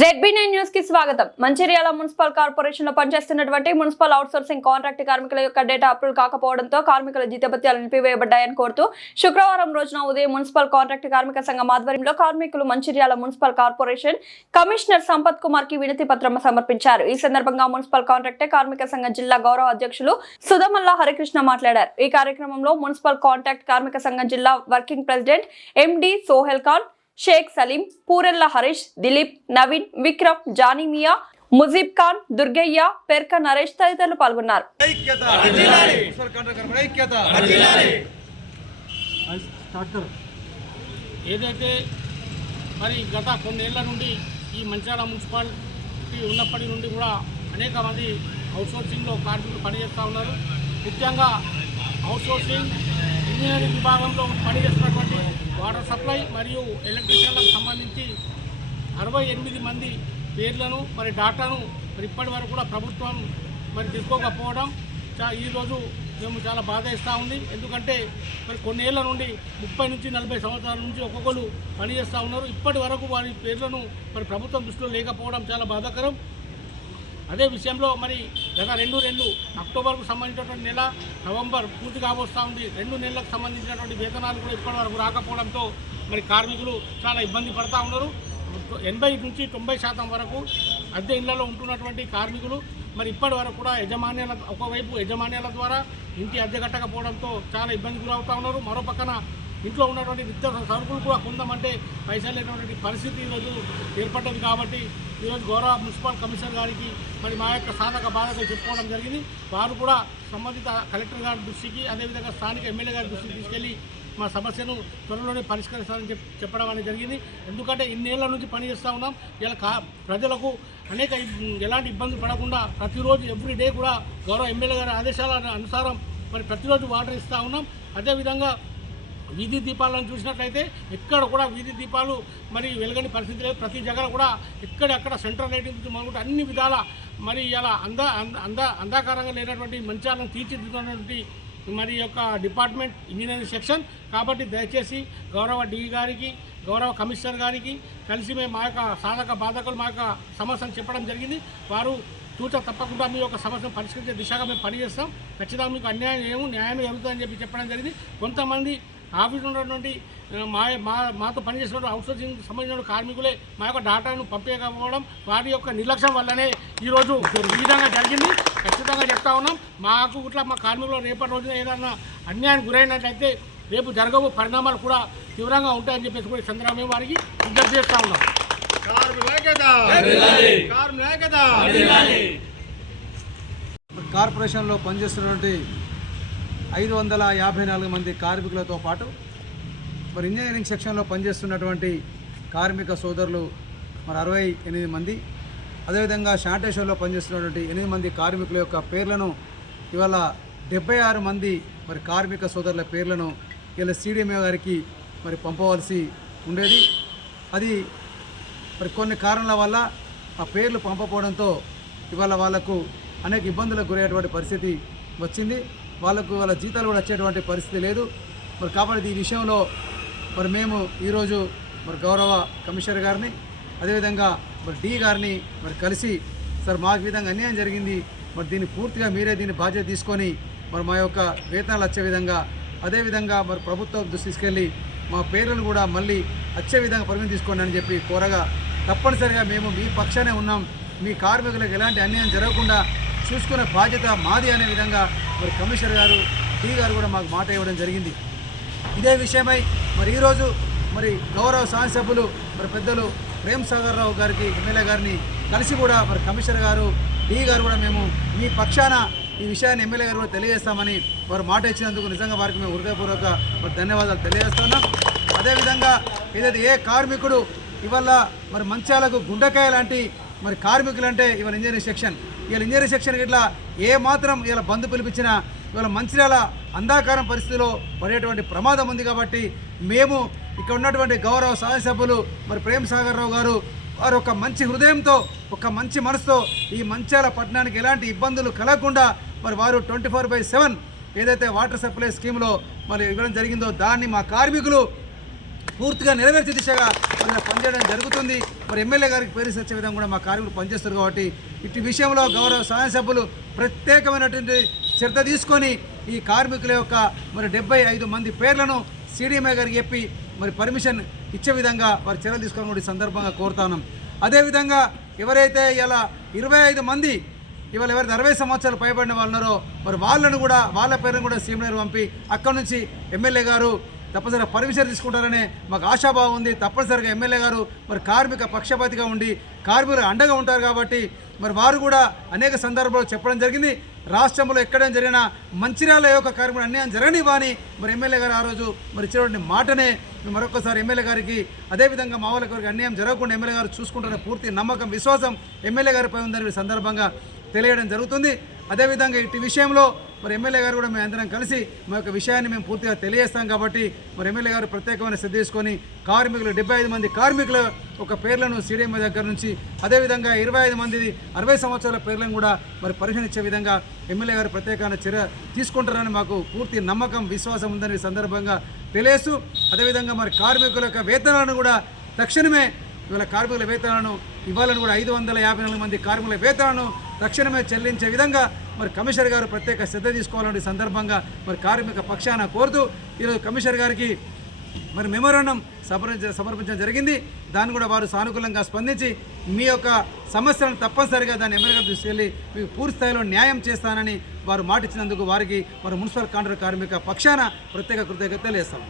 ZB nine న్యూస్కి స్వాగతం. Mancherial municipal కార్పొరేషన్లో పనిచేస్తున్నటువంటి మున్సిపల్ అవుట్సోర్సింగ్ కాంట్రాక్ట్ కార్మికుల యొక్క డేటా అప్రూవ్ కాకపోవడంతో కార్మికుల జీతభత్యాలు నిలిపివేయబడ్డాయని కోరుతూ శుక్రవారం రోజున ఉదయం మున్సిపల్ కాంట్రాక్ట్ కార్మిక సంఘం ఆధ్వర్యంలో కార్మికులు Mancherial municipal corporation commissioner Sampath కుమార్కి వినతి పత్రం సమర్పించారు. ఈ సందర్భంగా మున్సిపల్ కాంట్రాక్ట్ కార్మిక సంఘం జిల్లా గౌరవ అధ్యక్షులు సుధమల్ల హరికృష్ణ మాట్లాడారు. ఈ కార్యక్రమంలో మున్సిపల్ కాంట్రాక్ట్ కార్మిక సంఘం జిల్లా working president MD Sohel Khan Shaik Saleem Purella Harish Dilip Naveen Vikram Jani Miya Mujeeb Khan Durgaiah Perka Naresh తదితరులు పాల్గొన్నారు. ఏదైతే మరి గత కొన్నేళ్ళ నుండి ఈ మంచాల మున్సిపాలిటీ ఉన్నప్పటి నుండి కూడా అనేక మంది అవుట్సోర్సింగ్లో కార్మికులు పనిచేస్తూ ఉన్నారు. ముఖ్యంగా అవుట్సోర్సింగ్ ఇంజనీరింగ్ విభాగంలో పనిచేస్తున్నటువంటి వాటర్ సప్లై మరియు ఎలక్ట్రిషియన్లకు సంబంధించి అరవై ఎనిమిది మంది పేర్లను మరి డాటాను మరి ఇప్పటి వరకు కూడా ప్రభుత్వం మరి తీసుకోకపోవడం చా ఈరోజు మేము చాలా బాధ ఇస్తూ ఉంది. ఎందుకంటే మరి కొన్నేళ్ళ నుండి ముప్పై నుంచి నలభై సంవత్సరాల నుంచి ఒక్కొక్కరు పనిచేస్తూ ఉన్నారు. ఇప్పటి వరకు వారి పేర్లను మరి ప్రభుత్వం దృష్టిలో లేకపోవడం చాలా బాధాకరం. అదే విషయంలో మరి గత రెండు రెండు అక్టోబర్కు సంబంధించినటువంటి నెల నవంబర్ పూర్తి కాబోస్తూ ఉంది. రెండు నెలలకు సంబంధించినటువంటి వేతనాలు కూడా ఇప్పటి వరకు రాకపోవడంతో మరి కార్మికులు చాలా ఇబ్బంది పడతా ఉన్నారు. ఎనభై నుంచి తొంభై శాతం వరకు అద్దె ఇళ్ళలో ఉంటున్నటువంటి కార్మికులు మరి ఇప్పటి వరకు కూడా యజమాన్యాల ఒకవైపు యజమాన్యాల ద్వారా ఇంటి అద్దె కట్టకపోవడంతో చాలా ఇబ్బంది గురవుతూ ఉన్నారు. మరో పక్కన ఇంట్లో ఉన్నటువంటి నిత్య సరుకులు కూడా కొందామంటే పైసలు లేనటువంటి పరిస్థితి ఈరోజు ఏర్పడ్డది కాబట్టి ఈరోజు గౌరవ మున్సిపల్ కమిషనర్ గారికి మరి మా యొక్క సాధక బాధకలు చెప్పుకోవడం జరిగింది. వారు కూడా సంబంధిత కలెక్టర్ గారి దృష్టికి అదేవిధంగా స్థానిక ఎమ్మెల్యే గారి దృష్టికి తీసుకెళ్ళి మా సమస్యను త్వరలోనే పరిష్కరిస్తారని చెప్పడం అనేది జరిగింది. ఎందుకంటే ఇన్నేళ్ళ నుంచి పనిచేస్తూ ఉన్నాం. ఇలా కా ప్రజలకు అనేక ఎలాంటి ఇబ్బందులు పడకుండా ప్రతిరోజు ఎవ్రీ డే కూడా గౌరవ ఎమ్మెల్యే గారి ఆదేశాల అనుసారం మరి ప్రతిరోజు వాటర్ ఇస్తూ ఉన్నాం. అదేవిధంగా వీధి దీపాలను చూసినట్లయితే ఎక్కడ కూడా వీధి దీపాలు మరి వెలగని పరిస్థితి లేదు. ప్రతి జగన్ కూడా ఎక్కడెక్కడ సెంట్రల్ లైటింగ్ నుంచి మొదలుకుంటే అన్ని విధాల మరి ఇలా అంద అంద అంద లేనటువంటి మంచాలను తీర్చిదిద్దుతున్నటువంటి మరి యొక్క డిపార్ట్మెంట్ ఇంజనీరింగ్ సెక్షన్. కాబట్టి దయచేసి గౌరవ డి గారికి గౌరవ కమిషనర్ గారికి కలిసి మేము మా యొక్క సాధక బాధకులు మా యొక్క సమస్యను చెప్పడం జరిగింది. వారు తూచ తప్పకుండా మీ యొక్క సమస్యను పరిష్కరించే దిశగా మేము పనిచేస్తాం. ఖచ్చితంగా మీకు అన్యాయం ఏమో న్యాయం జరుగుతుందని చెప్పి చెప్పడం జరిగింది. కొంతమంది ఆఫీస్లో ఉన్నటువంటి మా మా మాతో పనిచేసిన అవుట్సోర్సింగ్ సంబంధించిన కార్మికులే మా యొక్క డాటాను పంపించకపోవడం వారి యొక్క నిర్లక్ష్యం వల్లనే ఈరోజు ఈ విధంగా జరిగింది. ఖచ్చితంగా చెప్తా ఉన్నాం. మాకు ఇట్లా మా కార్మికులు రేపటి రోజున ఏదైనా అన్యాయం గురైనట్లయితే రేపు జరగబో పరిణామాలు కూడా తీవ్రంగా ఉంటాయని చెప్పేసి కూడా సందర్భంగా వారికి విజ్ఞప్తి చేస్తూ ఉన్నాం. కార్పొరేషన్లో పనిచేస్తున్నటువంటి ఐదు వందల యాభై నాలుగు మంది కార్మికులతో పాటు మరి ఇంజనీరింగ్ సెక్షన్లో పనిచేస్తున్నటువంటి కార్మిక సోదరులు మరి అరవై ఎనిమిది మంది. అదేవిధంగా శానిటేషన్లో పనిచేస్తున్నటువంటి ఎనిమిది మంది కార్మికుల యొక్క పేర్లను ఇవాళ డెబ్బై ఆరు మంది మరి కార్మిక సోదరుల పేర్లను ఇలా సిడిఎంఏ గారికి మరి పంపవలసి ఉండేది. అది మరి కొన్ని కారణాల వల్ల ఆ పేర్లు పంపకపోవడంతో ఇవాళ వాళ్ళకు అనేక ఇబ్బందులకు గురయ్యేటువంటి పరిస్థితి వచ్చింది. వాళ్ళకు వాళ్ళ జీతాలు కూడా వచ్చేటువంటి పరిస్థితి లేదు. మరి కాబట్టి ఈ విషయంలో మరి మేము ఈరోజు మరి గౌరవ కమిషనర్ గారిని అదేవిధంగా మరి డి గారిని మరి కలిసి సార్ మాకు విధంగా అన్యాయం జరిగింది. మరి దీన్ని పూర్తిగా మీరే దీన్ని బాధ్యత తీసుకొని మరి మా యొక్క వేతనాలు వచ్చే విధంగా అదేవిధంగా మరి ప్రభుత్వం దృష్టి తీసుకెళ్ళి మా పేర్లను కూడా మళ్ళీ వచ్చే విధంగా పరిమితి తీసుకోండి అని చెప్పి కోరగా తప్పనిసరిగా మేము మీ పక్షానే ఉన్నాం. మీ కార్మికులకు ఎలాంటి అన్యాయం జరగకుండా చూసుకునే బాధ్యత మాది అనే విధంగా మరి కమిషనర్ గారు టీ గారు కూడా మాకు మాట ఇవ్వడం జరిగింది. ఇదే విషయమై మరి ఈరోజు మరి గౌరవ శాసనసభ్యులు మరి పెద్దలు ప్రేమ్ సాగర్ రావు గారికి ఎమ్మెల్యే గారిని కలిసి కూడా మరి కమిషనర్ గారు డి గారు కూడా మేము మీ పక్షాన ఈ విషయాన్ని ఎమ్మెల్యే గారు కూడా తెలియజేస్తామని వారు మాట ఇచ్చినందుకు నిజంగా వారికి మేము హృదయపూర్వక మరి ధన్యవాదాలు తెలియజేస్తున్నాం. అదేవిధంగా ఏదైతే ఏ కార్మికుడు ఇవల్ల మరి మంచాలకు గుండెకాయ లాంటి మరి కార్మికులు అంటే ఇవాళ ఇంజనీరింగ్ సెక్షన్. ఇవాళ ఇంజనీరింగ్ సెక్షన్ ఇట్లా ఏ మాత్రం ఇలా బంధు పిలిపించినా ఇవాళ మంచిర్యాల అంధాకారం పరిస్థితిలో పడేటువంటి ప్రమాదం ఉంది కాబట్టి మేము ఇక్కడ ఉన్నటువంటి గౌరవ శాసనసభ్యులు మరి ప్రేమ్ సాగర్ రావు గారు వారు ఒక మంచి హృదయంతో ఒక మంచి మనసుతో ఈ మంచాల పట్టణానికి ఎలాంటి ఇబ్బందులు కలగకుండా మరి వారు ట్వంటీ ఫోర్ బై సెవెన్ ఏదైతే వాటర్ సప్లై స్కీమ్లో మరి ఇవ్వడం జరిగిందో దాన్ని మా కార్మికులు పూర్తిగా నెరవేర్చే దిశగా మరి పనిచేయడం జరుగుతుంది. మరి ఎమ్మెల్యే గారికి పేరు వచ్చే విధంగా కూడా మా కార్మికులు పనిచేస్తారు కాబట్టి ఇటు విషయంలో గౌరవ శాసనసభ్యులు ప్రత్యేకమైనటువంటి శ్రద్ధ తీసుకొని ఈ కార్మికుల యొక్క మరి డెబ్బై ఐదు మంది పేర్లను సీడీఎంఏ గారికి చెప్పి మరి పర్మిషన్ ఇచ్చే విధంగా వారి చర్యలు తీసుకోవడం కూడా సందర్భంగా కోరుతాను అదేవిధంగా ఎవరైతే ఇలా ఇరవై ఐదు మంది ఇవాళ ఎవరైతే అరవై సంవత్సరాలు పైబడిన వాళ్ళు ఉన్నారో మరి వాళ్ళను కూడా వాళ్ళ పేరును కూడా సీఎం గారు పంపి అక్కడి నుంచి ఎమ్మెల్యే గారు తప్పనిసరిగా పర్మిషన్ తీసుకుంటారనే మాకు ఆశాభావం ఉంది. తప్పనిసరిగా ఎమ్మెల్యే గారు మరి కార్మిక పక్షపాతిగా ఉండి కార్మికులు అండగా ఉంటారు కాబట్టి మరి వారు కూడా అనేక సందర్భాలు చెప్పడం జరిగింది. రాష్ట్రంలో ఎక్కడ జరిగిన మంచిర్యాల యొక్క కార్మికులు అన్యాయం జరగనివ్వని మరి ఎమ్మెల్యే గారు ఆ రోజు మరి ఇచ్చినటువంటి మాటనే మరొకసారి ఎమ్మెల్యే గారికి అదేవిధంగా మా వాళ్ళకి అన్యాయం జరగకుండా ఎమ్మెల్యే గారు చూసుకుంటున్న పూర్తి నమ్మకం విశ్వాసం ఎమ్మెల్యే గారిపై ఉందని సందర్భంగా తెలియడం జరుగుతుంది. అదేవిధంగా ఇటు విషయంలో మరి ఎమ్మెల్యే గారు కూడా మేము అందరం కలిసి మా యొక్క విషయాన్ని మేము పూర్తిగా తెలియజేస్తాం కాబట్టి మరి ఎమ్మెల్యే గారు ప్రత్యేకమైన శ్రద్ధ తీసుకొని కార్మికులు డెబ్బై ఐదు మంది కార్మికుల ఒక పేర్లను సీడీఎం దగ్గర నుంచి అదేవిధంగా ఇరవై ఐదు మంది అరవై సంవత్సరాల పేర్లను కూడా మరి పరిశీలించే విధంగా ఎమ్మెల్యే గారు ప్రత్యేకమైన చర్య తీసుకుంటారని మాకు పూర్తి నమ్మకం విశ్వాసం ఉందని సందర్భంగా తెలియస్తూ అదేవిధంగా మరి కార్మికుల యొక్క వేతనాలను కూడా తక్షణమే ఇవాళ కార్మికుల వేతనాలను ఇవ్వాలని కూడా ఐదు వందల యాభై నాలుగు మంది కార్మికుల వేతనాలను తక్షణమే చెల్లించే విధంగా మరి కమిషనర్ గారు ప్రత్యేక శ్రద్ధ తీసుకోవాలని సందర్భంగా మరి కార్మిక పక్షాన కోరుతూ ఈరోజు కమిషనర్ గారికి మరి మెమోరాండం సమర్పించ సమర్పించడం జరిగింది. దాన్ని కూడా వారు సానుకూలంగా స్పందించి మీ యొక్క సమస్యలను తప్పనిసరిగా దాన్ని ఎమ్మెల్యేగా తీసుకెళ్ళి మీకు పూర్తి స్థాయిలో న్యాయం చేస్తానని వారు మాటిచ్చినందుకు వారికి మరి మున్సిపల్ కాంట్రాక్ట్ కార్మిక పక్షాన ప్రత్యేక కృతజ్ఞత తెలియజేస్తాం.